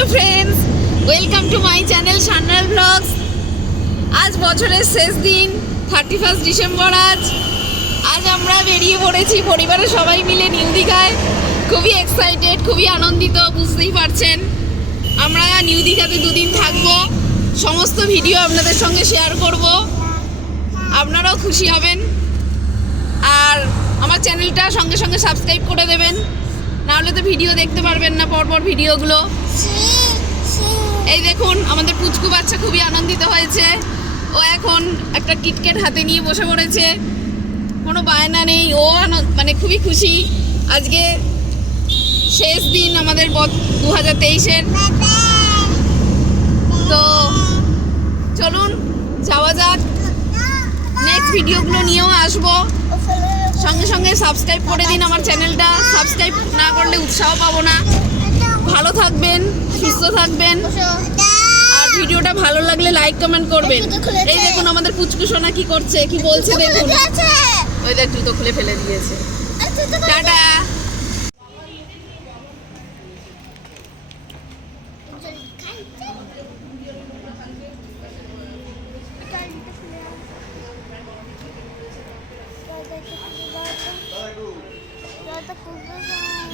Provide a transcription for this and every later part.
Hello friends, welcome to my channel Sannal blogs. আজ বছরের শেষ দিন, 31 ডিসেম্বর। আজ আমরা বেরিয়ে পড়েছি পরিবারের সবাই মিলে নিউ দীঘায়। খুবই এক্সাইটেড, খুবই আনন্দিত, বুঝতেই পারছেন। আমরা নিউ দীঘাতে দুদিন থাকবো, সমস্ত ভিডিও আপনাদের সঙ্গে শেয়ার করব, আপনারাও খুশি হবেন। আর আমার চ্যানেলটা সঙ্গে সঙ্গে সাবস্ক্রাইব করে দেবেন, নাহলে তো ভিডিও দেখতে পারবেন না পরপর ভিডিওগুলো। এই দেখুন, আমাদের পুচকু বাচ্চা খুবই আনন্দিত হয়েছে। ও এখন একটা কিটক্যাট হাতে নিয়ে বসে পড়েছে, কোনো বায়না নেই। ও মানে খুবই খুশি। আজকে শেষ দিন আমাদের 2023-এর। তো চলুন যাওয়া যাক, নেক্সট ভিডিওগুলো নিয়েও আসবো। সঙ্গে সঙ্গে সাবস্ক্রাইব করে দিন আমার চ্যানেলটা, সাবস্ক্রাইব না করলে উৎসাহ পাবো না। ভালো থাকবেন, সুস্থ থাকবেন, আর ভিডিওটা ভালো লাগলে লাইক কমেন্ট করবেন। এই দেখুন আমাদের পুচকু সোনা কি করছে, কি বলছে দেখুন। ওই দেখ, জুতো খুলে ফেলে দিয়েছে। টাটা।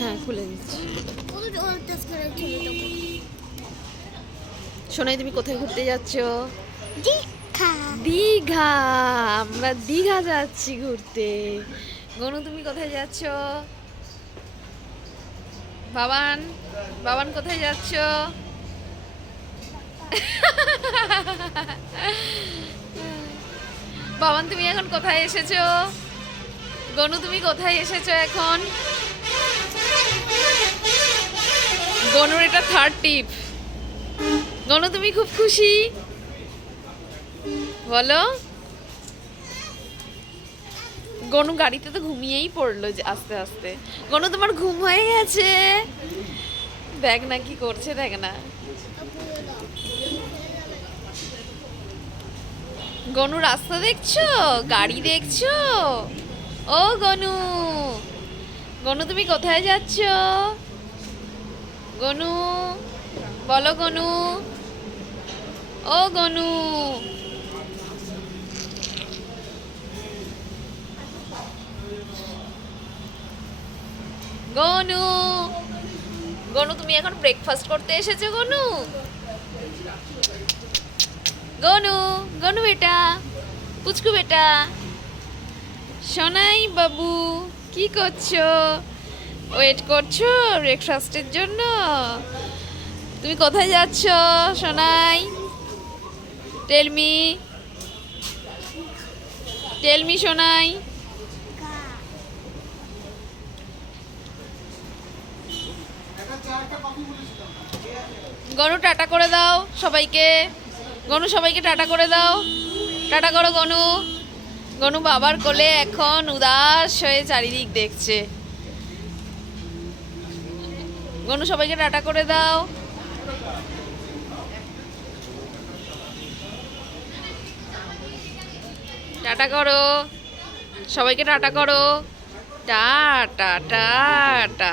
হ্যাঁ, খুলে দিচ্ছি। সোনাই, তুমি কোথায় ঘুরতে যাচ্ছ? দীঘা। আমরা দীঘা যাচ্ছি ঘুরতে। গনু, তুমি কোথায় যাচ্ছ? বাবান, বাবান কোথায় যাচ্ছ? বাবান, তুমি এখন কোথায় এসেছো? গনু, তুমি কোথায় এসেছো এখন? গনুর এটা থার্ড টিপ। গনু, তুমি খুব খুশি বলো? গনু গাড়িতে তো ঘুমিয়েই পড়লো আস্তে আস্তে। গনু, তোমার ঘুম হয়ে গেছে? দেখ না কি করছে, দেখ না। গনু, রাস্তা দেখছো, গাড়ি দেখছো? ও গনু, গনু তুমি কোথায় যাচ্ছ? গনু বলো, গনু। ও গনু, গনু, গনু তুমি এখন ব্রেকফাস্ট করতে এসেছো? গনু, গনু, গনু বেটা, পুচকু বেটা, সোনাই বাবু, কি করছো? ওয়েট করছো ব্রেকফাস্টের জন্য? তুমি কোথায় যাচ্ছ Sonai? Tell me Sonai. Gonu, tata করে দাও সবাইকে। গনু, সবাইকে টাটা করে দাও। টাটা করো গনু। গনু বাবার কোলে এখন উদাস হয়ে চারিদিক দেখছে। গনু, সবাইকে টাটা করে দাও। টাটা করো সবাইকে, টাটা করো। Tata tata.